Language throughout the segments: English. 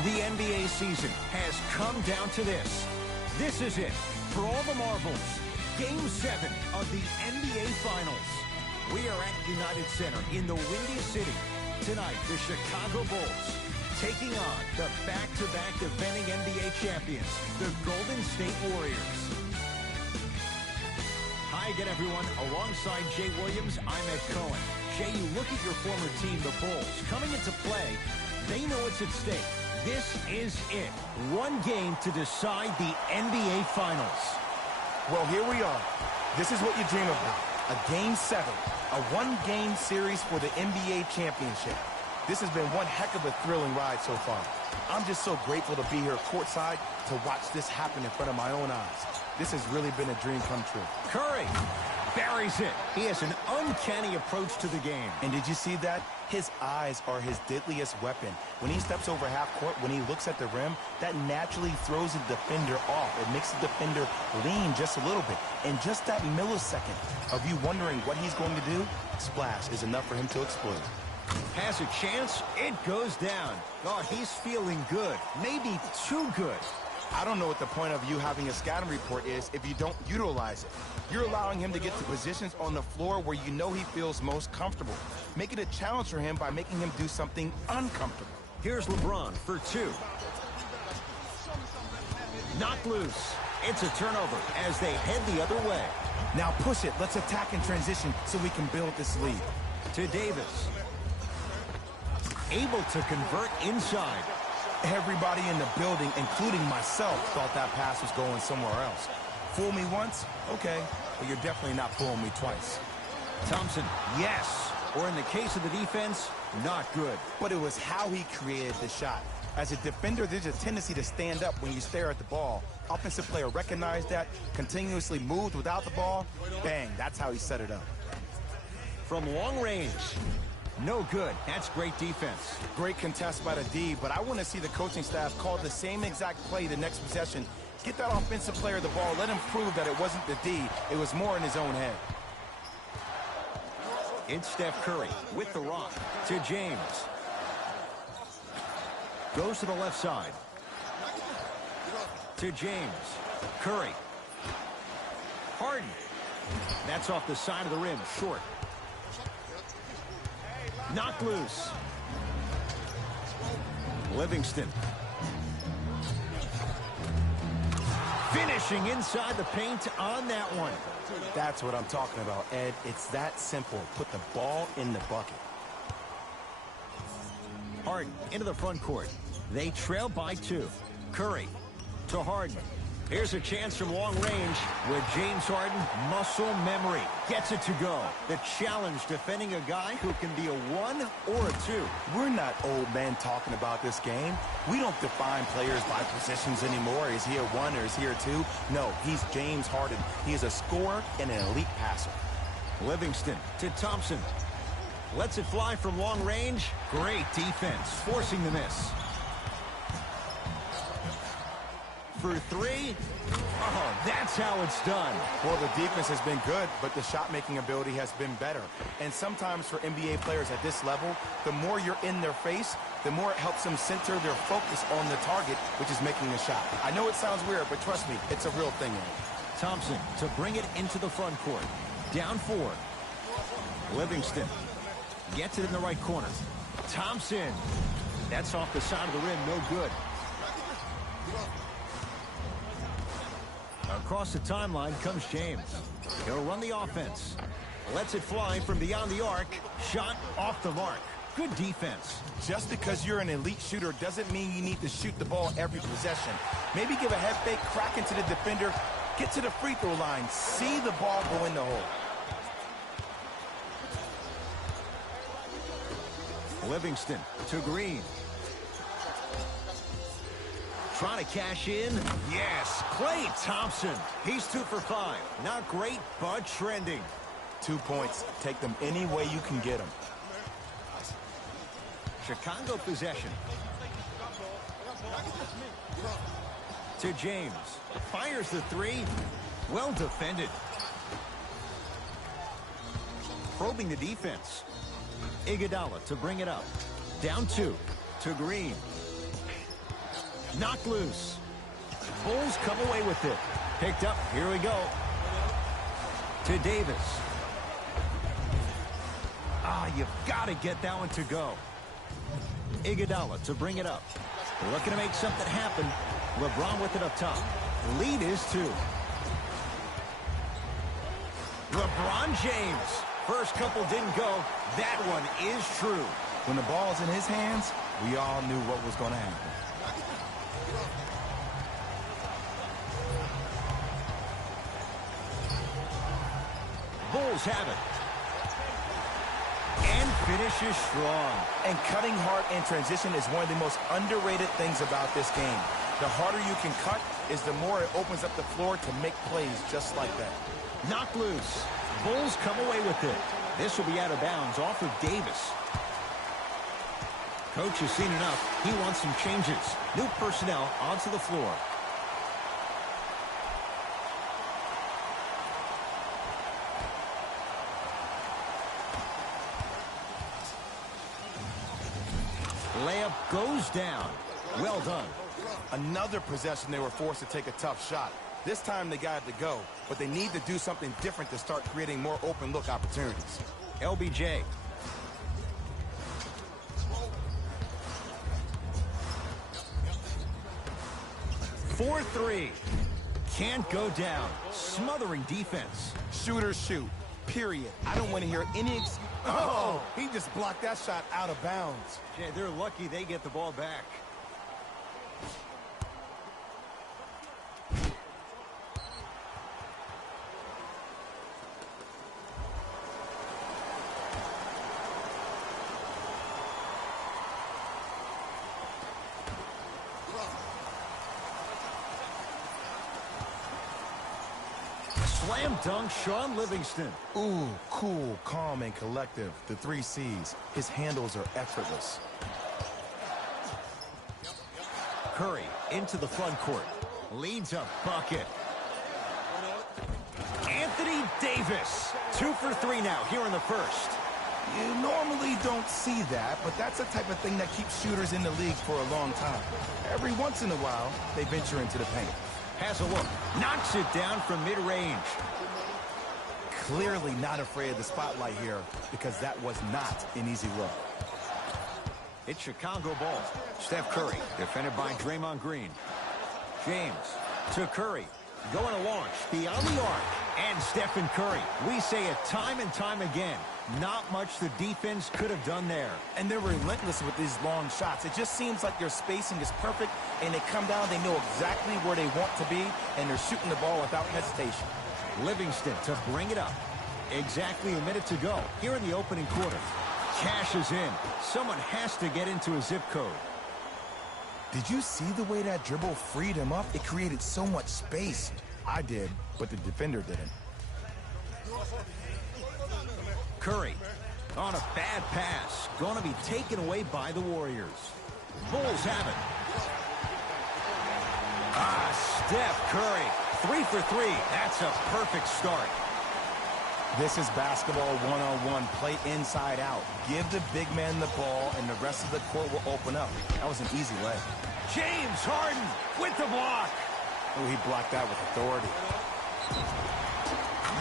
The NBA season has come down to this. This is it. For all the marbles, Game 7 of the NBA Finals. We are at United Center in the Windy City. Tonight, the Chicago Bulls taking on the back-to-back defending NBA champions, the Golden State Warriors. Hi again, everyone. Alongside Jay Williams, I'm Ed Cohen. Jay, you look at your former team, the Bulls, coming into play. They know it's at stake. This is it. One game to decide the NBA Finals. Well, here we are. This is what you dream about. A Game 7. A one-game series for the NBA championship. This has been one heck of a thrilling ride so far. I'm just so grateful to be here courtside to watch this happen in front of my own eyes. This has really been a dream come true. Curry buries it. He has an uncanny approach to the game. And did you see that? His eyes are his deadliest weapon. When he steps over half court, when he looks at the rim, that naturally throws the defender off. It makes the defender lean just a little bit. And just that millisecond of you wondering what he's going to do, splash is enough for him to explode. Has a chance, it goes down. Oh, he's feeling good. Maybe too good. I don't know what the point of you having a scouting report is if you don't utilize it. You're allowing him to get to positions on the floor where you know he feels most comfortable. Make it a challenge for him by making him do something uncomfortable. Here's LeBron for two. Knocked loose. It's a turnover as they head the other way. Now push it. Let's attack in transition so we can build this lead. To Davis. Able to convert inside. Everybody in the building, including myself, thought that pass was going somewhere else. Fool me once? Okay. But you're definitely not fooling me twice. Thompson, yes. Or in the case of the defense, not good. But it was how he created the shot. As a defender, there's a tendency to stand up when you stare at the ball. Offensive player recognized that, continuously moved without the ball. Bang, that's how he set it up. From long range. No good. That's great defense. Great contest by the D, but I want to see the coaching staff call the same exact play the next possession. Get that offensive player the ball. Let him prove that it wasn't the D. It was more in his own head. It's Steph Curry with the rock to James. Goes to the left side. To James. Curry. Harden. That's off the side of the rim. Short. Knocked loose. Livingston. Finishing inside the paint on that one. That's what I'm talking about, Ed. It's that simple. Put the ball in the bucket. Harden into the front court. They trail by 2. Curry to Harden. Here's a chance from long range with James Harden. Muscle memory. Gets it to go. The challenge defending a guy who can be a 1 or a 2. We're not old men talking about this game. We don't define players by positions anymore. Is he a 1 or is he a 2? No, he's James Harden. He is a scorer and an elite passer. Livingston to Thompson. Lets it fly from long range. Great defense, forcing the miss. For 3. Oh, that's how it's done. Well, the defense has been good, but the shot-making ability has been better. And sometimes for NBA players at this level, the more you're in their face, the more it helps them center their focus on the target, which is making the shot. I know it sounds weird, but trust me, it's a real thing. Thompson to bring it into the front court. Down 4. Livingston gets it in the right corner. Thompson. That's off the side of the rim. No good. Across the timeline comes James. He'll run the offense. Lets it fly from beyond the arc. Shot off the mark. Good defense. Just because you're an elite shooter doesn't mean you need to shoot the ball every possession. Maybe give a head fake, crack into the defender, get to the free throw line, see the ball go in the hole. Livingston to Green. Trying to cash in. Yes, Klay Thompson. He's 2 for 5. Not great, but trending. 2 points. Take them any way you can get them. Chicago possession. To James. Fires the 3. Well defended. Probing the defense. Iguodala to bring it up. Down 2 to Green. Knocked loose. Bulls come away with it. Picked up. Here we go. To Davis. You've got to get that one to go. Iguodala to bring it up. Looking to make something happen. LeBron with it up top. Lead is 2. LeBron James. First couple didn't go. That one is true. When the ball's in his hands, we all knew what was going to happen. Bulls have it. And finishes strong. And cutting hard in transition is one of the most underrated things about this game. The harder you can cut is the more it opens up the floor to make plays just like that. Knocked loose. Bulls come away with it. This will be out of bounds off of Davis. Coach has seen enough. He wants some changes. New personnel onto the floor. Layup goes down. Well done. Another possession they were forced to take a tough shot. This time they got it to go, but they need to do something different to start creating more open look opportunities. LBJ. For 3. Can't go down. Smothering defense. Shooters shoot. Period. I don't want to hear any Oh, he just blocked that shot out of bounds. Jay, they're lucky they get the ball back. Slam dunk, Shaun Livingston. Ooh, cool, calm, and collective. The 3 C's. His handles are effortless. Curry into the front court. Leads a bucket. Anthony Davis. 2 for 3 now here in the first. You normally don't see that, but that's the type of thing that keeps shooters in the league for a long time. Every once in a while, they venture into the paint. Has a look. Knocks it down from mid-range. Clearly not afraid of the spotlight here because that was not an easy look. It's Chicago ball. Steph Curry, defended by Draymond Green. James to Curry. Going to launch beyond the arc. And Stephen Curry. We say it time and time again. Not much the defense could have done there. And they're relentless with these long shots. It just seems like their spacing is perfect, and they come down, they know exactly where they want to be, and they're shooting the ball without hesitation. Livingston to bring it up. Exactly a minute to go here in the opening quarter. Cash is in. Someone has to get into a zip code. Did you see the way that dribble freed him up? It created so much space. I did, but the defender didn't. Curry on a bad pass. Going to be taken away by the Warriors. Bulls have it. Steph Curry. 3 for 3. That's a perfect start. This is basketball 1-on-1. Play inside out. Give the big man the ball, and the rest of the court will open up. That was an easy lay. James Harden with the block. Oh, he blocked that with authority.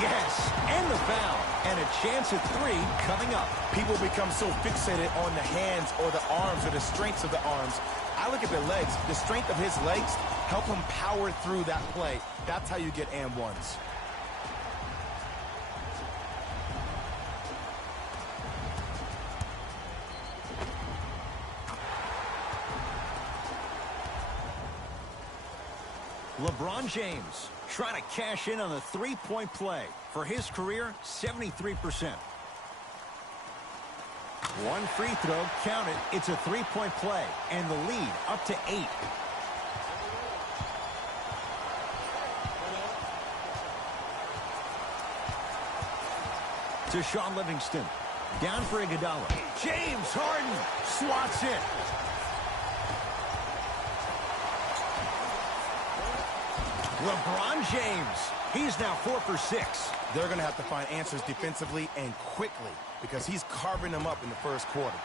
Yes, and the foul. And a chance at 3 coming up. People become so fixated on the hands or the arms or the strengths of the arms. I look at the legs. The strength of his legs help him power through that play. That's how you get and ones. LeBron James trying to cash in on a three-point play. For his career, 73%. One free throw, count it. It's a three-point play, and the lead up to 8. To Shaun Livingston. Down for Iguodala. James Harden swats it. LeBron James. He's now 4 for 6. They're going to have to find answers defensively and quickly because he's carving them up in the first quarter.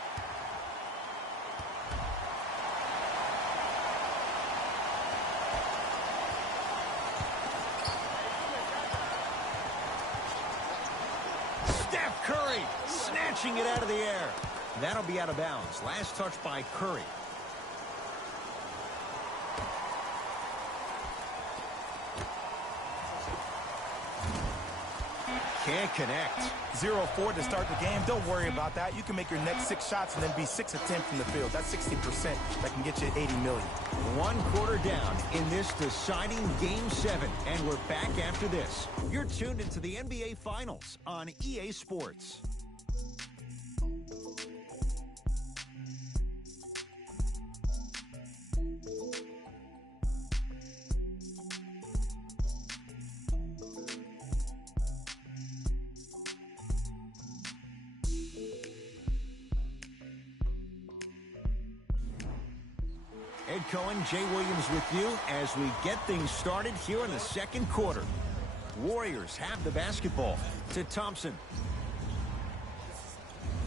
Curry snatching it out of the air. That'll be out of bounds. Last touch by Curry. Can't connect. 0-4 to start the game. Don't worry about that. You can make your next 6 shots and then be 6 of 10 from the field. That's 60%. That can get you 80 million. 1 quarter down in this deciding Game 7. And we're back after this. You're tuned into the NBA Finals on EA Sports. Ed Cohen, Jay Williams with you as we get things started here in the second quarter. Warriors have the basketball to Thompson.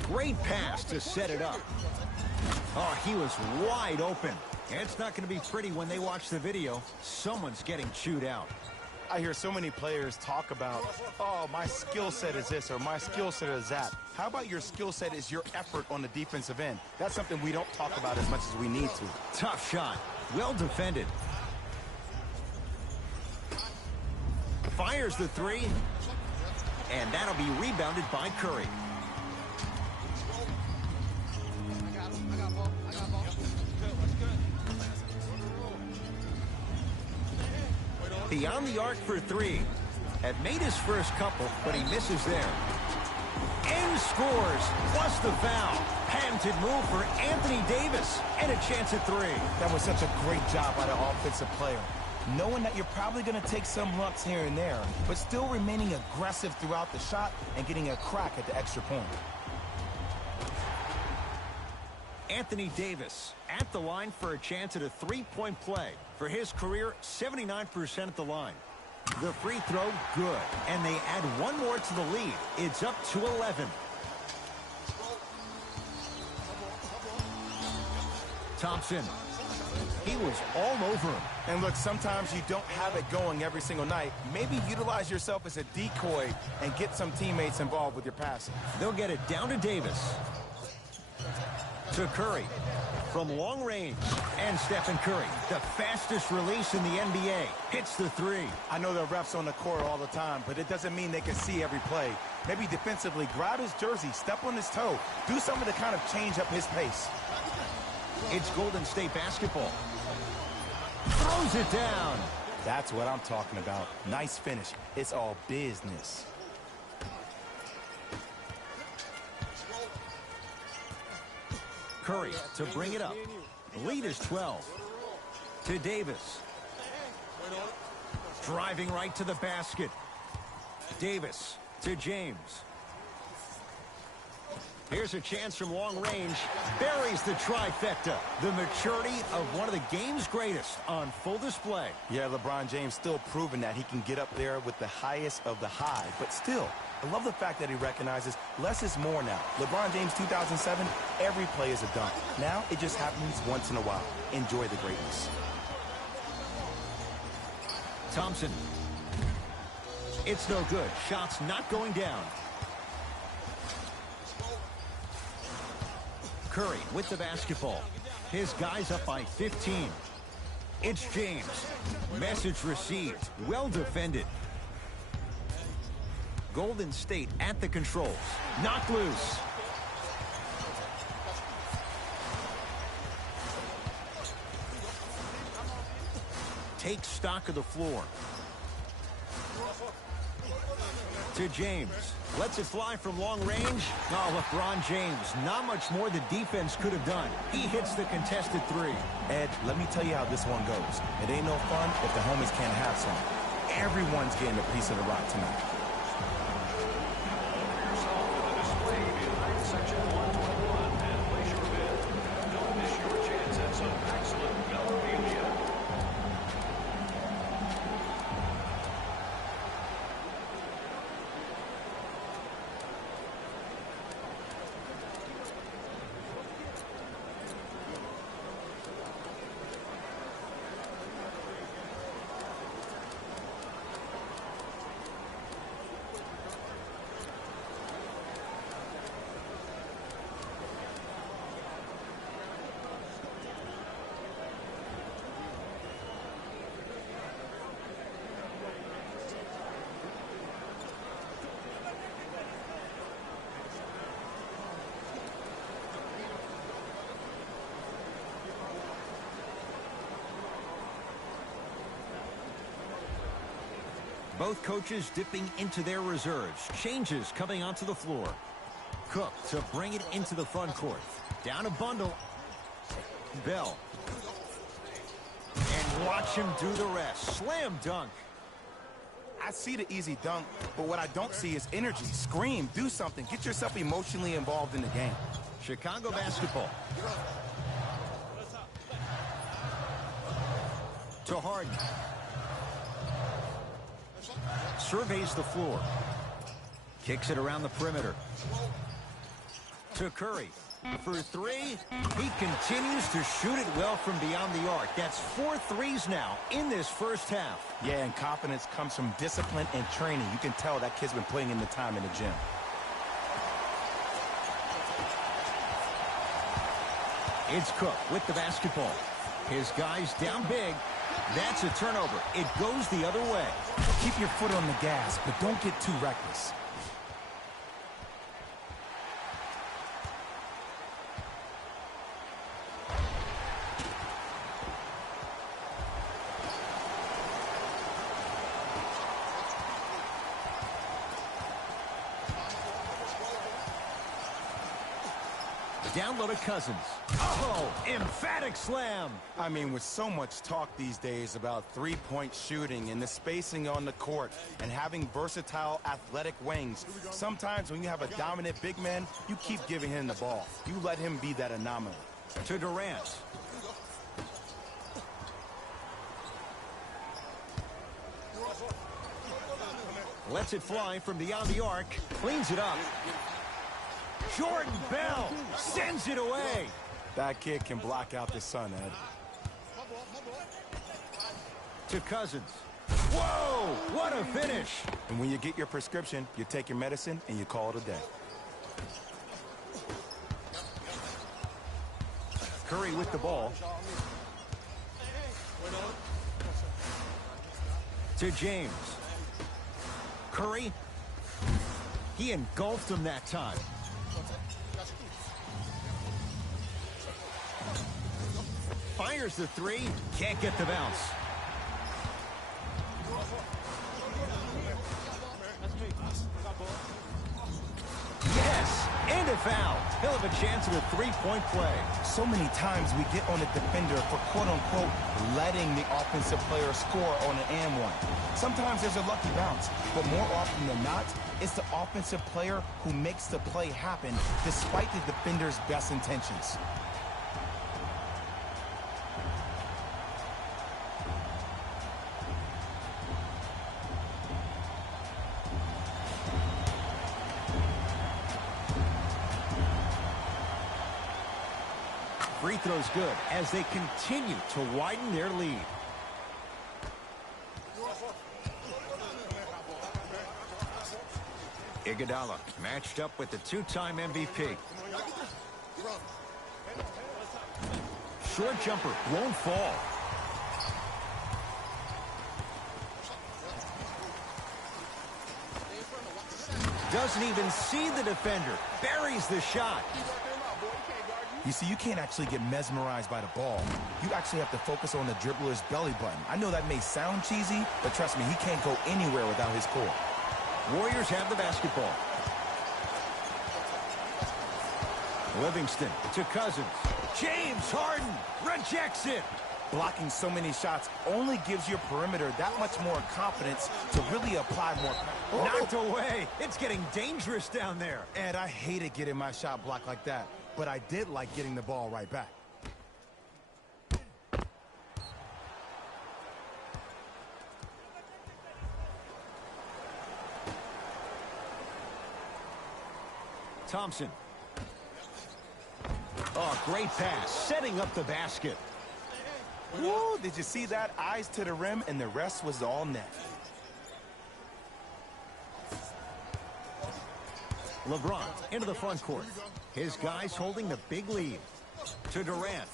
Great pass to set it up. Oh, he was wide open. It's not going to be pretty when they watch the video. Someone's getting chewed out. I hear so many players talk about, oh, my skill set is this or my skill set is that. How about your skill set is your effort on the defensive end? That's something we don't talk about as much as we need to. Tough shot. Well defended. Fires the 3. And that'll be rebounded by Curry. Beyond the arc for 3. Had made his first couple, but he misses there. And scores, plus the foul. Patented move for Anthony Davis, and a chance at 3. That was such a great job by the offensive player. Knowing that you're probably going to take some lumps here and there, but still remaining aggressive throughout the shot and getting a crack at the extra point. Anthony Davis at the line for a chance at a 3-point play. For his career, 79% at the line. The free throw, good. And they add 1 more to the lead. It's up to 11. Thompson. He was all over him. And look, sometimes you don't have it going every single night. Maybe utilize yourself as a decoy and get some teammates involved with your passing. They'll get it down to Davis. To Curry. From long range. And Stephen Curry, the fastest release in the NBA, hits the 3. I know the refs on the court all the time, but it doesn't mean they can see every play. Maybe defensively, grab his jersey, step on his toe, do something to kind of change up his pace. It's Golden State basketball. Throws it down. That's what I'm talking about. Nice finish. It's all business. Curry to bring it up. The lead is 12. To Davis. Driving right to the basket. Davis to James. Here's a chance from long range. Buries the trifecta. The maturity of one of the game's greatest on full display. Yeah, LeBron James still proving that he can get up there with the highest of the high. But still, I love the fact that he recognizes less is more now. LeBron James 2007, every play is a dunk. Now it just happens once in a while. Enjoy the greatness. Thompson. It's no good. Shots not going down. Curry with the basketball. His guys up by 15. It's James. Message received. Well defended. Golden State at the controls. Knocked loose. Take stock of the floor. To James. Lets it fly from long range. Oh, LeBron James. Not much more the defense could have done. He hits the contested 3. Ed, let me tell you how this one goes. It ain't no fun if the homies can't have some. Everyone's getting a piece of the rock tonight. Both coaches dipping into their reserves. Changes coming onto the floor. Cook to bring it into the front court. Down a bundle. Bell. And watch him do the rest. Slam dunk. I see the easy dunk, but what I don't see is energy. Scream, do something. Get yourself emotionally involved in the game. Chicago basketball. To Harden. Surveys the floor. Kicks it around the perimeter. To Curry. For three, he continues to shoot it well from beyond the arc. That's 4 threes now in this first half. Yeah, and confidence comes from discipline and training. You can tell that kid's been putting in the time in the gym. It's Cook with the basketball. His guys down big. That's a turnover. It goes the other way. Keep your foot on the gas, but don't get too reckless. Down low to Cousins. Oh, emphatic slam. I mean, with so much talk these days about three-point shooting and the spacing on the court and having versatile athletic wings, sometimes when you have a dominant big man, you keep giving him the ball. You let him be that anomaly. To Durant. Lets it fly from beyond the arc. Cleans it up. Jordan Bell sends it away. That kid can block out the sun, Ed. To Cousins. Whoa, what a finish. And when you get your prescription, you take your medicine and you call it a day. Curry with the ball. To James. Curry. He engulfed him that time. Fires the three. Can't get the bounce. Yes, and a foul. He'll have a chance at a three-point play. So many times we get on a defender for quote-unquote letting the offensive player score on an and one. Sometimes there's a lucky bounce, but more often than not, it's the offensive player who makes the play happen despite the defender's best intentions. Free throw's good as they continue to widen their lead. Iguodala matched up with the two-time MVP. Short jumper won't fall. Doesn't even see the defender. Buries the shot. You see, you can't actually get mesmerized by the ball. You actually have to focus on the dribbler's belly button. I know that may sound cheesy, but trust me, he can't go anywhere without his core. Warriors have the basketball. Livingston to Cousins. James Harden rejects it. Blocking so many shots only gives your perimeter that much more confidence to really apply more. Knocked away. It's getting dangerous down there. Ed, I hated getting my shot blocked like that, but I did like getting the ball right back. Thompson. Oh, great pass. Setting up the basket. Woo, did you see that? Eyes to the rim, and the rest was all net. LeBron into the front court. His guys holding the big lead. To Durant.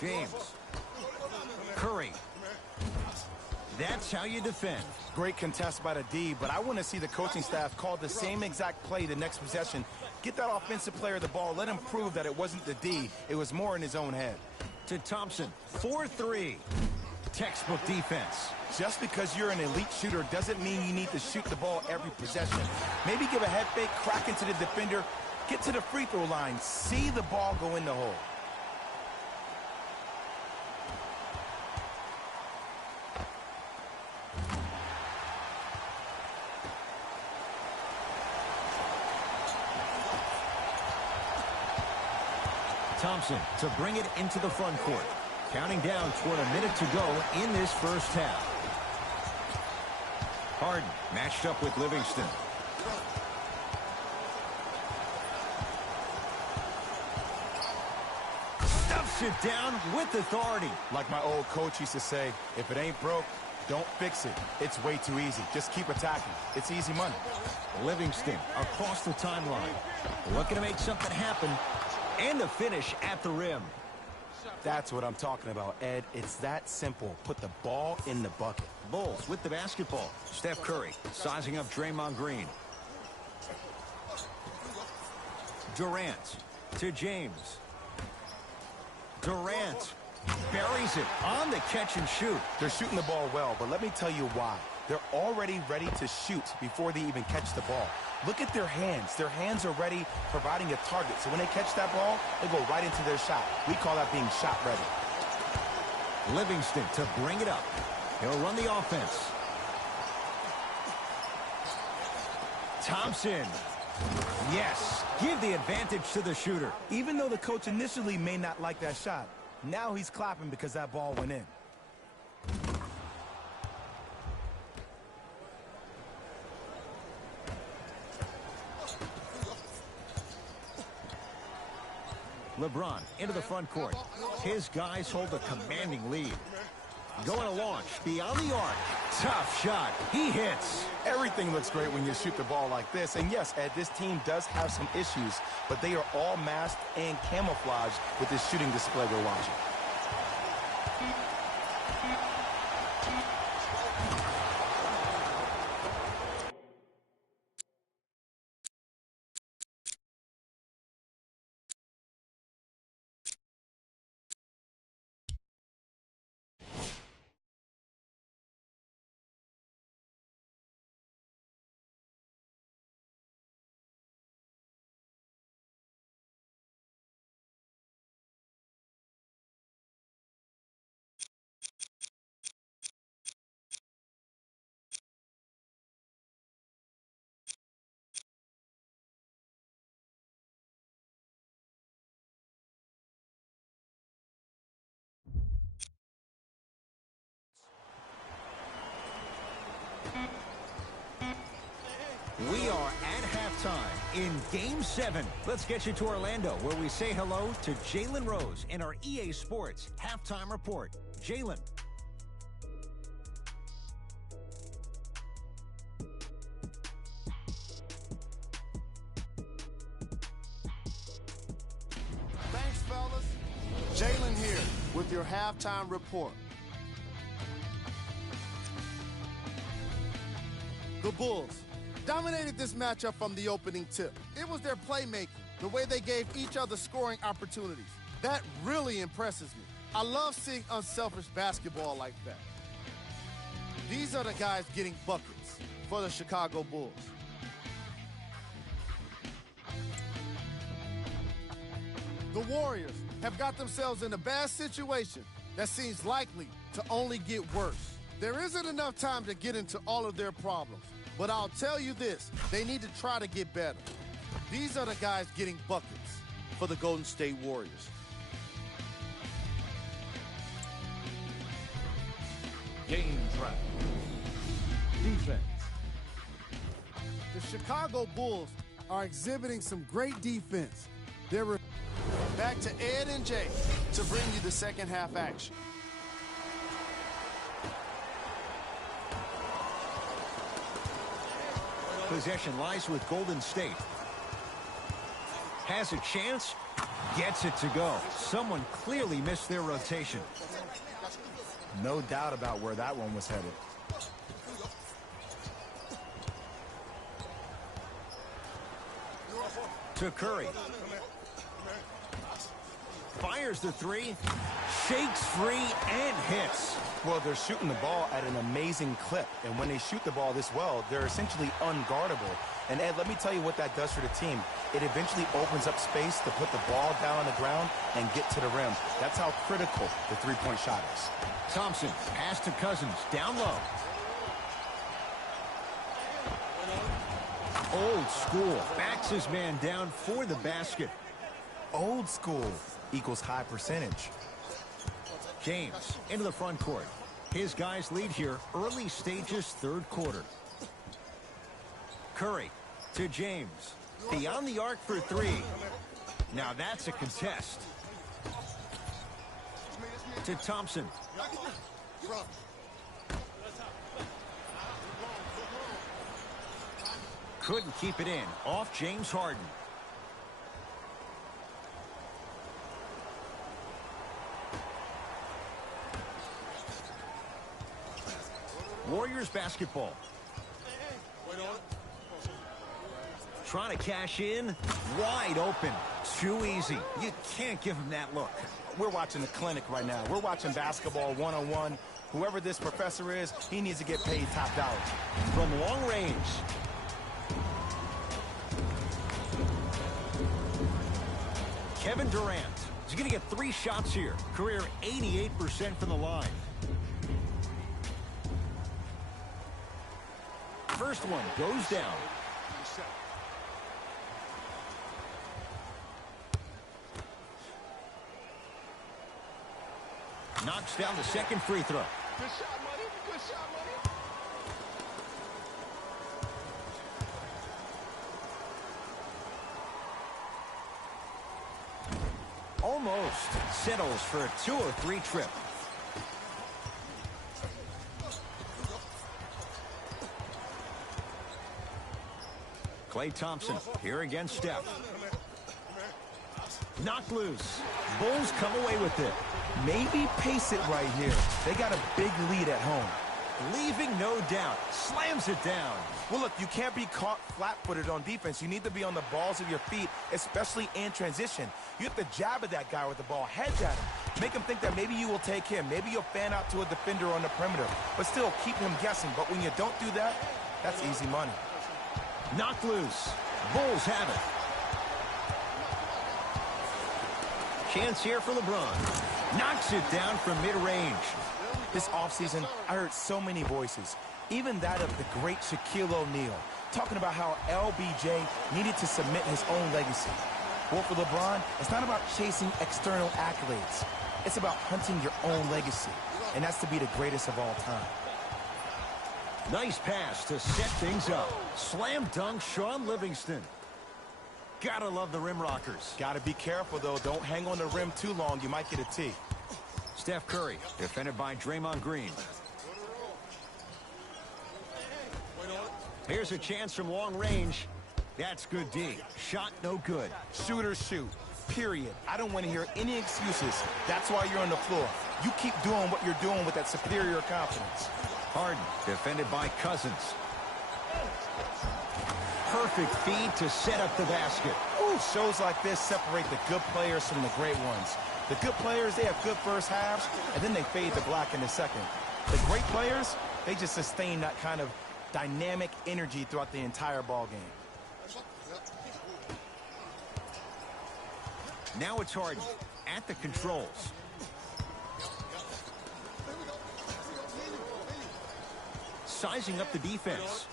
James. Curry. That's how you defend. Great contest by the D, but I want to see the coaching staff call the same exact play the next possession. Get that offensive player the ball. Let him prove that it wasn't the D. It was more in his own head. To Thompson. 4-3. textbook defense. Just because you're an elite shooter doesn't mean you need to shoot the ball every possession. Maybe give a head fake, crack into the defender, get to the free throw line, see the ball go in the hole. Thompson to bring it into the front court. Counting down toward a minute to go in this first half. Harden matched up with Livingston. Stuffs it down with authority. Like my old coach used to say, if it ain't broke, don't fix it. It's way too easy. Just keep attacking. It's easy money. Livingston across the timeline. Looking to make something happen. And the finish at the rim. That's what I'm talking about, Ed. It's that simple. Put the ball in the bucket. Bulls with the basketball. Steph Curry sizing up Draymond Green. Durant to James. Durant buries it on the catch and shoot. They're shooting the ball well, but let me tell you why. They're already ready to shoot before they even catch the ball. Look at their hands. Their hands are ready, providing a target. So when they catch that ball, they go right into their shot. We call that being shot ready. Livingston to bring it up. He'll run the offense. Thompson. Yes, give the advantage to the shooter. Even though the coach initially may not like that shot, now he's clapping because that ball went in. LeBron into the front court. His guys hold a commanding lead. Going to launch beyond the arc. Tough shot. He hits. Everything looks great when you shoot the ball like this. And yes, Ed, this team does have some issues, but they are all masked and camouflaged with this shooting display we're watching. We are at halftime in Game 7. Let's get you to Orlando, where we say hello to Jalen Rose in our EA Sports Halftime Report. Jalen. Thanks, fellas. Jalen here with your Halftime Report. The Bulls dominated this matchup from the opening tip. It was their playmaking, the way they gave each other scoring opportunities. That really impresses me. I love seeing unselfish basketball like that. These are the guys getting buckets for the Chicago Bulls. The Warriors have got themselves in a bad situation that seems likely to only get worse. There isn't enough time to get into all of their problems. But I'll tell you this, they need to try to get better. These are the guys getting buckets for the Golden State Warriors. Game track. Defense. The Chicago Bulls are exhibiting some great defense. They're back to Ed and Jay to bring you the second half action. Possession lies with Golden State. Has a chance, gets it to go. Someone clearly missed their rotation. No doubt about where that one was headed. To Curry. Fires the three, shakes free, and hits. Well, they're shooting the ball at an amazing clip, and when they shoot the ball this well, they're essentially unguardable. And Ed, let me tell you what that does for the team. It eventually opens up space to put the ball down on the ground and get to the rim. That's how critical the three-point shot is. Thompson, pass to Cousins, down low. Old school, backs his man down for the basket. Old school equals high percentage. James into the front court. His guys lead here, early stages, third quarter. Curry to James. Beyond the arc for three. Now that's a contest. To Thompson. Couldn't keep it in. Off James Harden. Warriors basketball. Trying to cash in. Wide open. Too easy. You can't give him that look. We're watching the clinic right now. We're watching basketball one-on-one. Whoever this professor is, he needs to get paid top dollar. From long range. Kevin Durant. He's going to get 3 shots here. Career 88% from the line. First one goes down. Knocks down the second free throw. Good shot, money. Good shot, money. Almost settles for a 2-3 trip. Klay Thompson here against Steph. Knocked loose. Bulls come away with it. Maybe pace it right here. They got a big lead at home. Leaving no doubt. Slams it down. Well, look, you can't be caught flat-footed on defense. You need to be on the balls of your feet, especially in transition. You have to jab at that guy with the ball, hedge at him. Make him think that maybe you will take him. Maybe you'll fan out to a defender on the perimeter, but still keep him guessing. But when you don't do that, that's easy money. Knocked loose. Bulls have it. Chance here for LeBron. Knocks it down from mid-range. This offseason, I heard so many voices, even that of the great Shaquille O'Neal, talking about how LBJ needed to submit his own legacy. Well, for LeBron, it's not about chasing external accolades. It's about hunting your own legacy, and that's to be the greatest of all time. Nice pass to set things up. Slam dunk Sean Livingston. Gotta love the rim rockers. Gotta be careful, though. Don't hang on the rim too long. You might get a tee. Steph Curry, defended by Draymond Green. Here's a chance from long range. That's good D. Shot no good. Shooters shoot. Period. I don't want to hear any excuses. That's why you're on the floor. You keep doing what you're doing with that superior confidence. Harden, defended by Cousins. Perfect feed to set up the basket. Ooh, shows like this separate the good players from the great ones. The good players, they have good first halves, and then they fade to black in the second. The great players, they just sustain that kind of dynamic energy throughout the entire ball game. Now it's Harden at the controls. Sizing up the defense.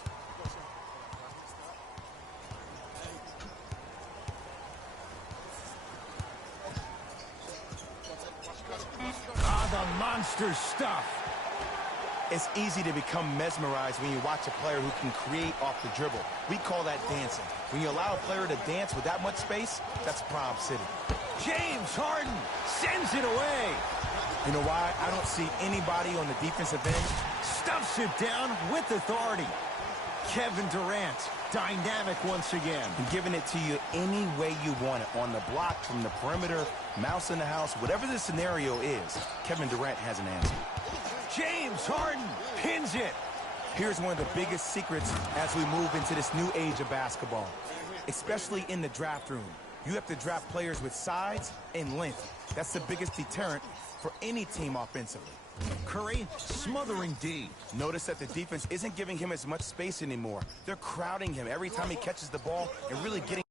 The monster stuff. It's easy to become mesmerized when you watch a player who can create off the dribble. We call that dancing. When you allow a player to dance with that much space, that's Prom City. James Harden sends it away. You know why? I don't see anybody on the defensive end. Stuffs it down with authority. Kevin Durant, dynamic once again. And giving it to you any way you want it. On the block, from the perimeter, mouse in the house, whatever the scenario is, Kevin Durant has an answer. James Harden pins it. Here's one of the biggest secrets as we move into this new age of basketball, especially in the draft room. You have to draft players with size and length. That's the biggest deterrent for any team offensively. Curry smothering D. Notice that the defense isn't giving him as much space anymore. They're crowding him every time he catches the ball and really getting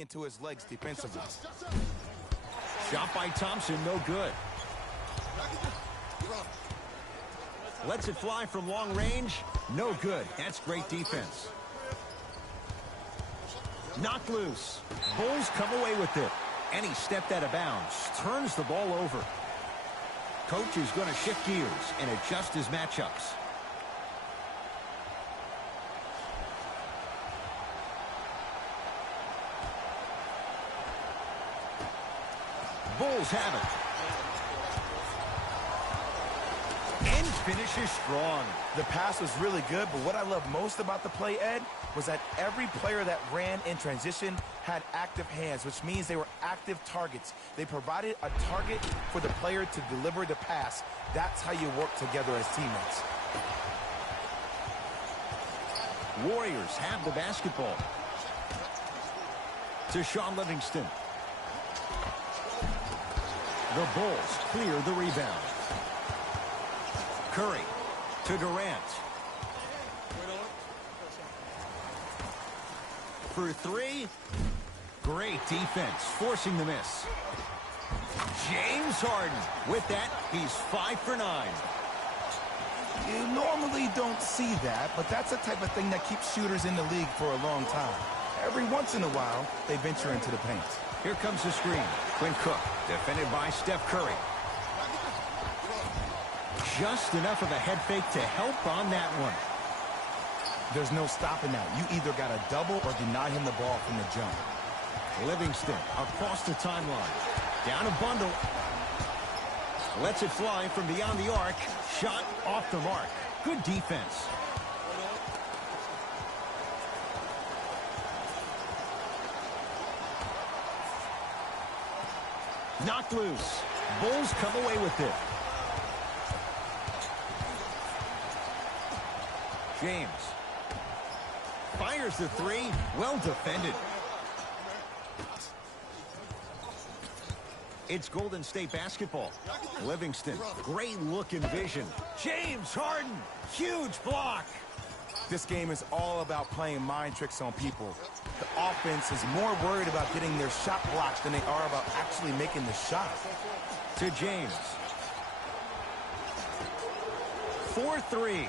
into his legs defensively. Shot by Thompson, no good. Lets it fly from long range, no good. That's great defense. Knocked loose. Bulls come away with it. And he stepped out of bounds. Turns the ball over. Coach is going to shift gears and adjust his matchups. Bulls have it. And finishes strong. The pass was really good, but what I love most about the play, Ed, was that every player that ran in transition had active hands, which means they were active targets. They provided a target for the player to deliver the pass. That's how you work together as teammates. Warriors have the basketball. To Shaun Livingston. The Bulls clear the rebound. Curry to Durant. For three. Great defense, forcing the miss. James Harden. With that, he's 5 for 9. You normally don't see that, but that's the type of thing that keeps shooters in the league for a long time. Every once in a while, they venture into the paint. Here comes the screen. Quinn Cook, defended by Steph Curry. Just enough of a head fake to help on that one. There's no stopping that. You either got to double or deny him the ball from the jump. Livingston across the timeline. Down a bundle. Lets it fly from beyond the arc. Shot off the mark. Good defense. Knocked loose. Bulls come away with it. James fires the three. Well defended. It's Golden State basketball. Livingston, great look and vision. James Harden, huge block. This game is all about playing mind tricks on people. The offense is more worried about getting their shot blocked than they are about actually making the shot. To James. 4-3.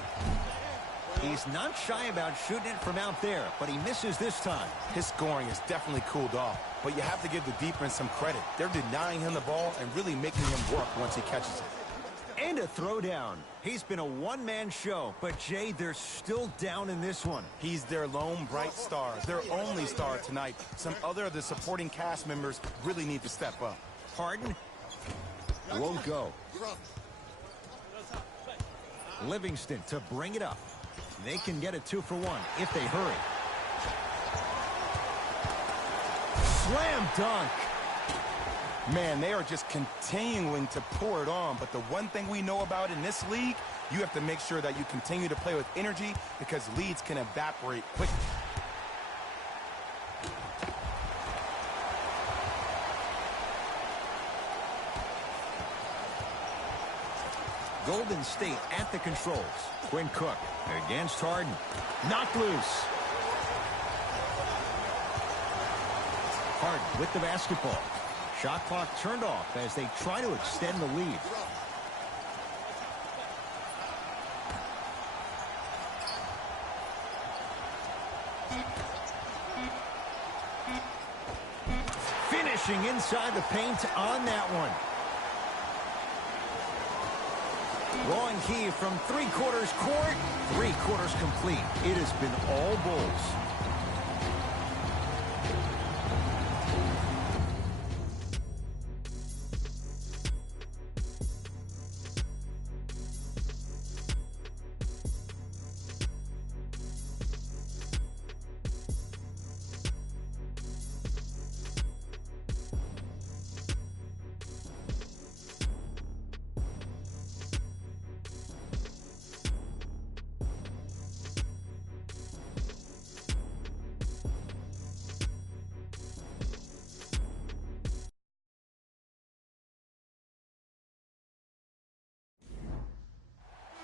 He's not shy about shooting it from out there, but he misses this time. His scoring is definitely cooled off, but you have to give the defense some credit. They're denying him the ball and really making him work once he catches it. And a throwdown. He's been a one-man show, but Jay, they're still down in this one. He's their lone bright star, their only star tonight. Some other of the supporting cast members really need to step up. Harden won't go. Livingston to bring it up. They can get a 2-for-1 if they hurry. Slam dunk. Man, they are just continuing to pour it on. But the one thing we know about in this league, you have to make sure that you continue to play with energy because leads can evaporate quickly. Golden State at the controls. Quinn Cook against Harden. Knocked loose. Harden with the basketball. Shot clock turned off as they try to extend the lead. Finishing inside the paint on that one. Rolling key from three-quarters court. Three-quarters complete. It has been all Bulls.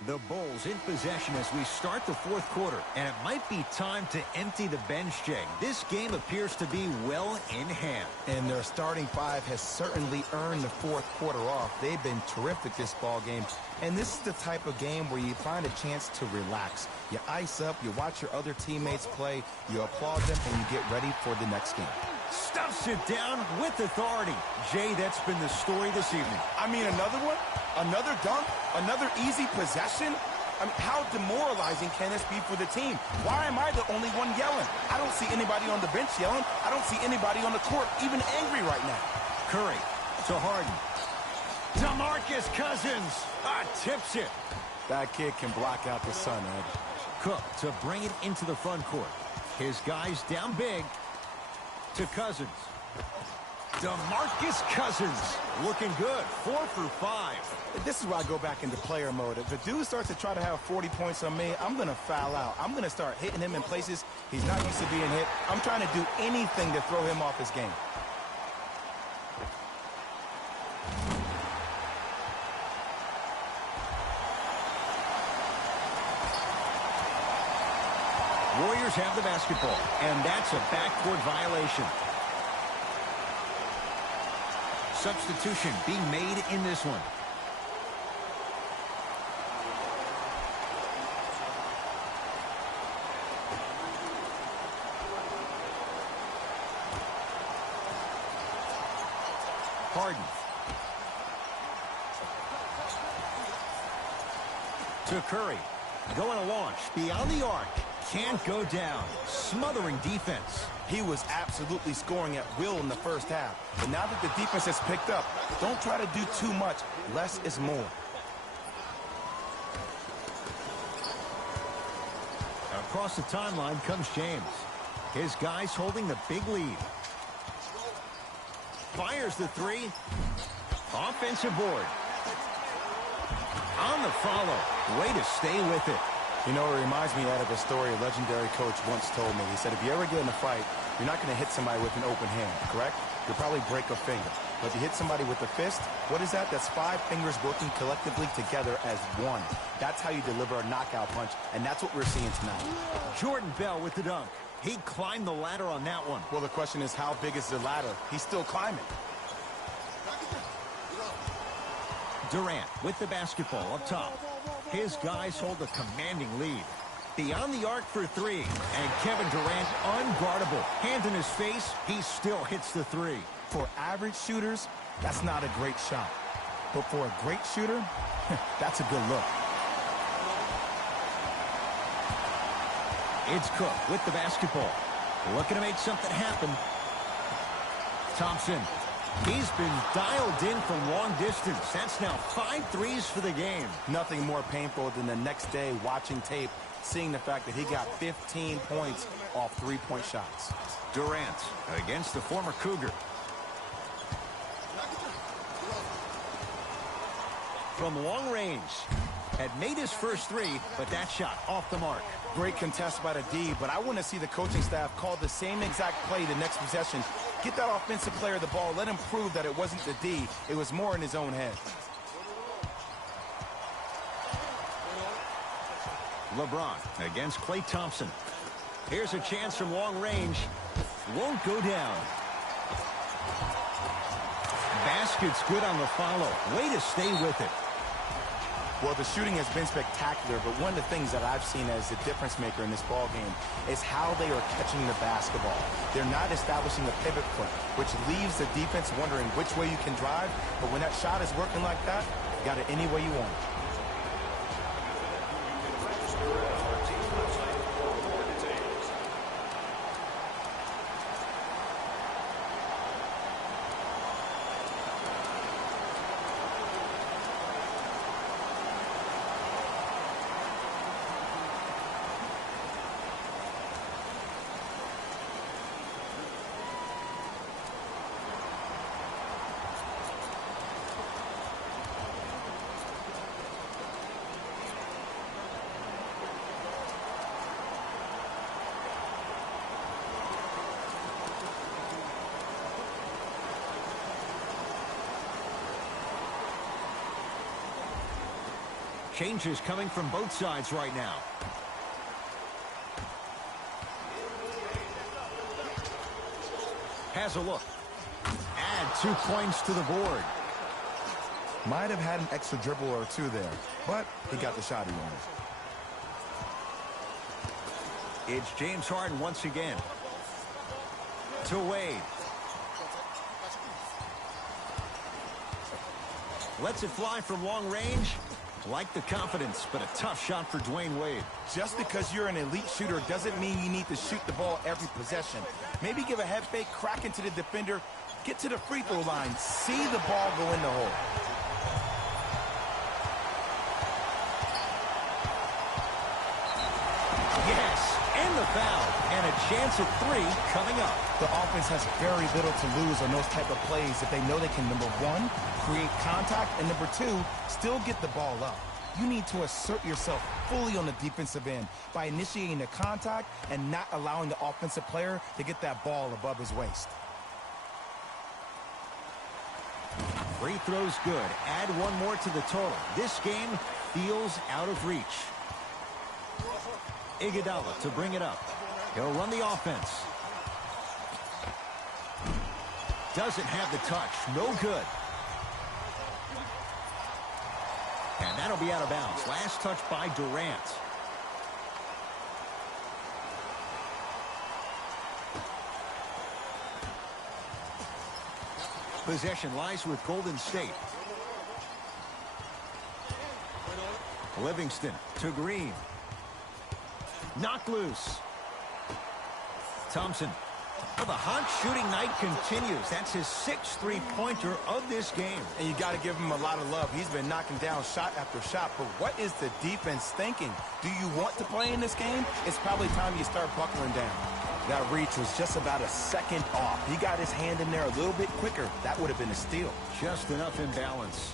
The Bulls in possession as we start the fourth quarter, and it might be time to empty the bench, Jay. This game appears to be well in hand. And their starting five has certainly earned the fourth quarter off. They've been terrific this ball game. And this is the type of game where you find a chance to relax. You ice up, you watch your other teammates play, you applaud them, and you get ready for the next game. Stuffs it down with authority. Jay, that's been the story this evening. I mean, another one? Another dunk? Another easy possession? I mean, how demoralizing can this be for the team? Why am I the only one yelling? I don't see anybody on the bench yelling. I don't see anybody on the court even angry right now. Curry to Harden. DeMarcus Cousins tips it. That kid can block out the sun, Ed. Cook to bring it into the front court. His guys down big to Cousins. DeMarcus Cousins looking good. 4 for 5. This is where I go back into player mode. If a dude starts to try to have 40 points on me, I'm going to foul out. I'm going to start hitting him in places he's not used to being hit. I'm trying to do anything to throw him off his game. Warriors have the basketball, and that's a backcourt violation. Substitution being made in this one. Harden. To Curry. Going to launch beyond the arc. Can't go down. Smothering defense. He was absolutely scoring at will in the first half. But now that the defense has picked up, don't try to do too much. Less is more. Across the timeline comes James. His guys holding the big lead. Fires the three. Offensive board. On the follow. Way to stay with it. You know, it reminds me of a story a legendary coach once told me. He said, if you ever get in a fight, you're not going to hit somebody with an open hand, correct? You'll probably break a finger. But if you hit somebody with a fist, what is that? That's 5 fingers working collectively together as one. That's how you deliver a knockout punch, and that's what we're seeing tonight. Jordan Bell with the dunk. He climbed the ladder on that one. Well, the question is, how big is the ladder? He's still climbing. Durant with the basketball up top. His guys hold a commanding lead. Beyond the arc for 3. And Kevin Durant unguardable. Hand in his face, he still hits the 3. For average shooters, that's not a great shot. But for a great shooter, that's a good look. It's Cook with the basketball. Looking to make something happen. Thompson. He's been dialed in from long distance. That's now 5 threes for the game. Nothing more painful than the next day watching tape, seeing the fact that he got 15 points off 3-point shots. Durant against the former Cougar. From long range. Had made his first 3, but that shot off the mark. Great contest by the D, but I want to see the coaching staff call the same exact play the next possession. Get that offensive player the ball. Let him prove that it wasn't the D. It was more in his own head. LeBron against Klay Thompson. Here's a chance from long range. Won't go down. Basket's good on the follow. Way to stay with it. Well, the shooting has been spectacular, but one of the things that I've seen as the difference maker in this ball game is how they are catching the basketball. They're not establishing a pivot foot, which leaves the defense wondering which way you can drive, but when that shot is working like that, you got it any way you want. Changes coming from both sides right now. Has a look. Add 2 points to the board. Might have had an extra dribble or two there, but he got the shot he wanted. It's James Harden once again. To Wade. Lets it fly from long range. Like the confidence, but a tough shot for Dwayne Wade. Just because you're an elite shooter doesn't mean you need to shoot the ball every possession. Maybe give a head fake, crack into the defender, get to the free throw line, see the ball go in the hole. Yes, and the foul, and a chance at 3 coming up. The offense has very little to lose on those type of plays if they know they can, number 1, create contact, and number 2, still get the ball up. You need to assert yourself fully on the defensive end by initiating the contact and not allowing the offensive player to get that ball above his waist. Free throws good. Add 1 more to the total. This game feels out of reach. Iguodala to bring it up. He'll run the offense. Doesn't have the touch. No good. And that'll be out of bounds. Last touch by Durant. Possession lies with Golden State. Livingston to Green. Knocked loose. Thompson. Well, the hot shooting night continues. That's his 6th three-pointer of this game. And you got to give him a lot of love. He's been knocking down shot after shot. But what is the defense thinking? Do you want to play in this game? It's probably time you start buckling down. That reach was just about a second off. He got his hand in there a little bit quicker. That would have been a steal. Just enough imbalance.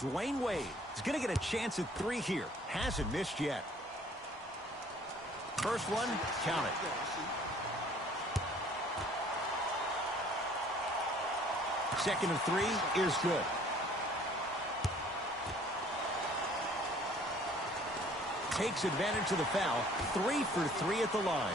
Dwayne Wade is going to get a chance at 3 here. Hasn't missed yet. First one, count it. Second of 3 is good. Takes advantage of the foul. 3 for 3 at the line.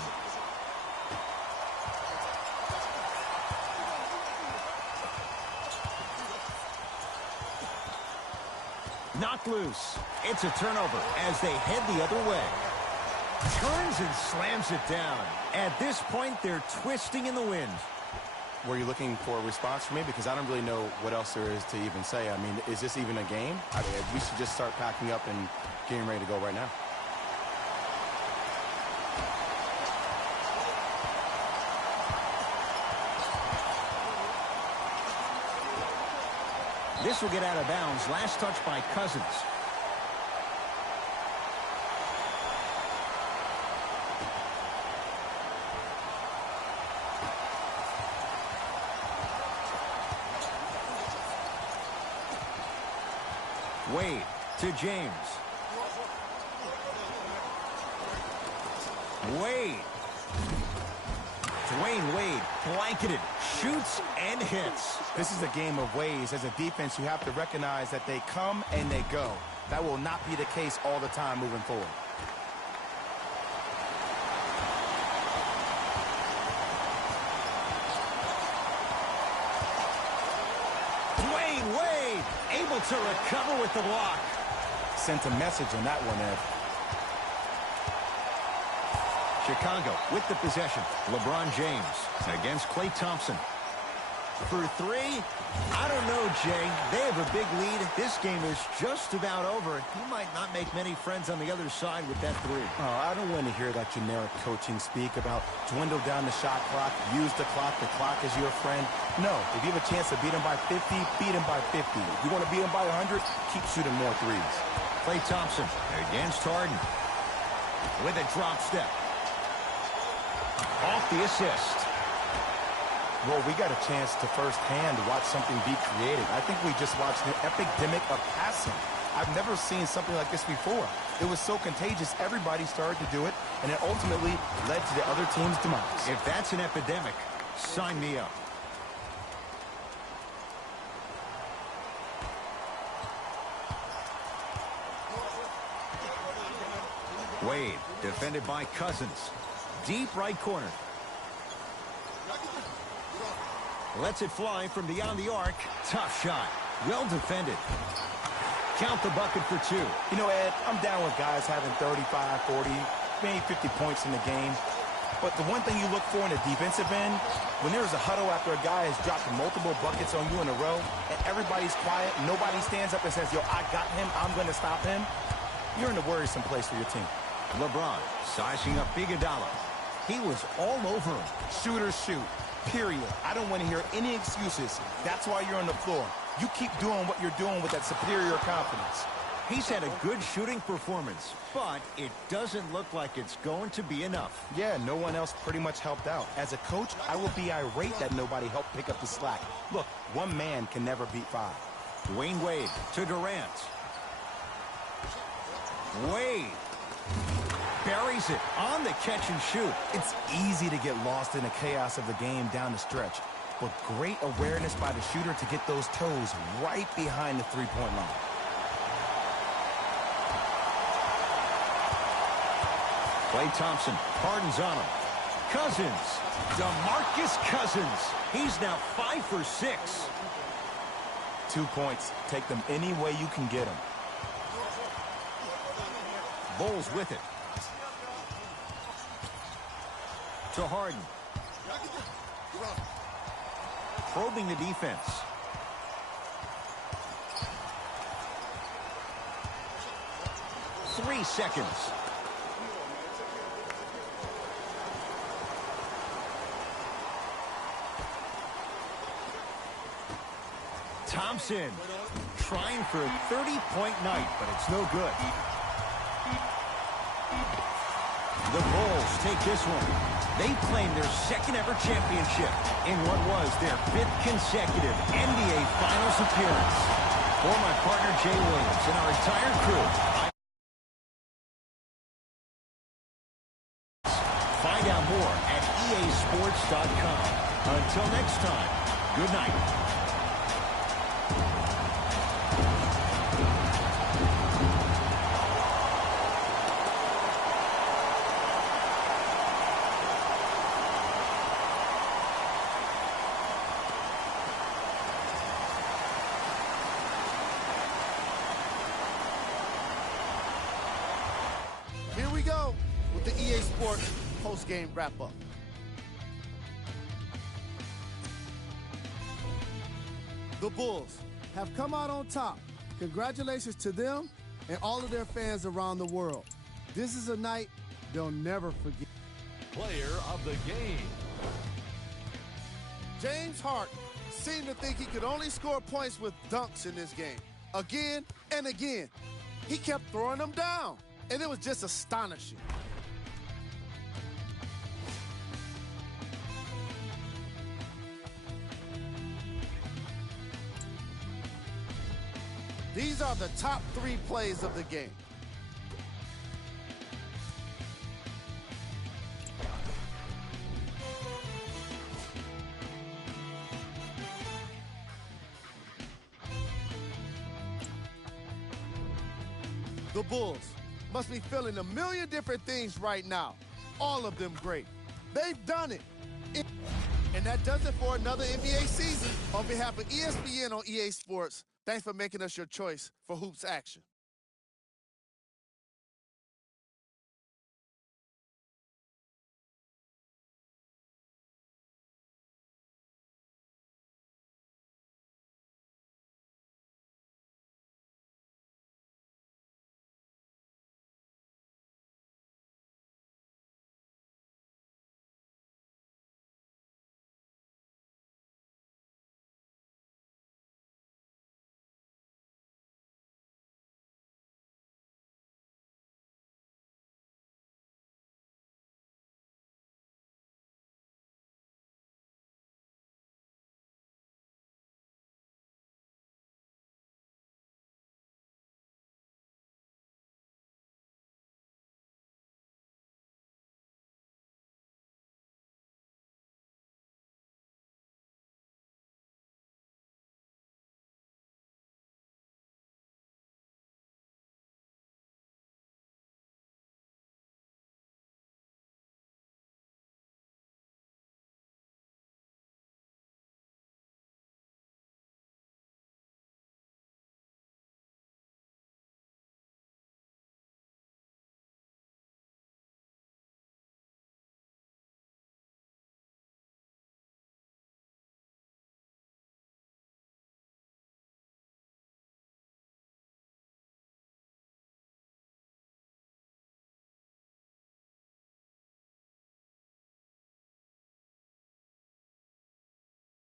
Knocked loose. It's a turnover as they head the other way. Turns and slams it down. At this point, they're twisting in the wind. Were you looking for a response from me? Because I don't really know what else there is to even say. I mean, is this even a game? I mean, we should just start packing up and getting ready to go right now. This will get out of bounds. Last touch by Cousins. Wade to James. Wade. Dwayne Wade blanketed, shoots and hits. This is a game of ways. As a defense, you have to recognize that they come and they go. That will not be the case all the time moving forward. Dwayne Wade able to recover with the block. Sent a message on that one, Ed. Chicago with the possession. LeBron James against Klay Thompson. for three. I don't know, Jay. They have a big lead. This game is just about over. He might not make many friends on the other side with that three. Oh, I don't want to hear that generic coaching speak about dwindle down the shot clock, use the clock is your friend. No, if you have a chance to beat him by 50, beat him by 50. If you want to beat him by 100, keep shooting more threes. Klay Thompson against Harden with a drop step. Off the assist. Well, we got a chance to firsthand watch something be created. I think we just watched an epidemic of passing. I've never seen something like this before. It was so contagious, everybody started to do it, and it ultimately led to the other team's demise. If that's an epidemic, sign me up. Wade, defended by Cousins. Deep right corner. Lets it fly from beyond the arc. Tough shot. Well defended. Count the bucket for two. You know, Ed, I'm down with guys having 35, 40, maybe 50 points in the game. But the one thing you look for in the defensive end, when there's a huddle after a guy has dropped multiple buckets on you in a row, and everybody's quiet, nobody stands up and says, yo, I got him, I'm going to stop him, you're in a worrisome place for your team. LeBron sizing up Iguodala. He was all over him. Shooters shoot. Period. I don't want to hear any excuses. That's why you're on the floor. You keep doing what you're doing with that superior confidence. He's had a good shooting performance, but it doesn't look like it's going to be enough. Yeah, no one else pretty much helped out. As a coach, I will be irate that nobody helped pick up the slack. Look, one man can never beat five. Dwayne Wade to Durant. Wade buries it on the catch and shoot. It's easy to get lost in the chaos of the game down the stretch, but great awareness by the shooter to get those toes right behind the three-point line. Klay Thompson, Harden's on him. Cousins, DeMarcus Cousins. He's now 5 for 6. 2 points. Take them any way you can get them. Bulls with it. To Harden. Probing the defense. Three seconds. Thompson trying for a 30-point night, but it's no good. The Bulls take this one. They claim their second-ever championship in what was their 5th consecutive NBA Finals appearance. For my partner, Jay Williams, and our entire crew, find out more at easports.com. Until next time, good night. Here we go with the EA Sports post-game wrap-up. The Bulls have come out on top. Congratulations to them and all of their fans around the world. This is a night they'll never forget. Player of the game. James Harden seemed to think he could only score points with dunks in this game. Again and again. He kept throwing them down, and it was just astonishing. These are the top 3 plays of the game. The Bulls must be feeling a million different things right now. All of them great. They've done it. And that does it for another NBA season. On behalf of ESPN on EA Sports, thanks for making us your choice for hoops action.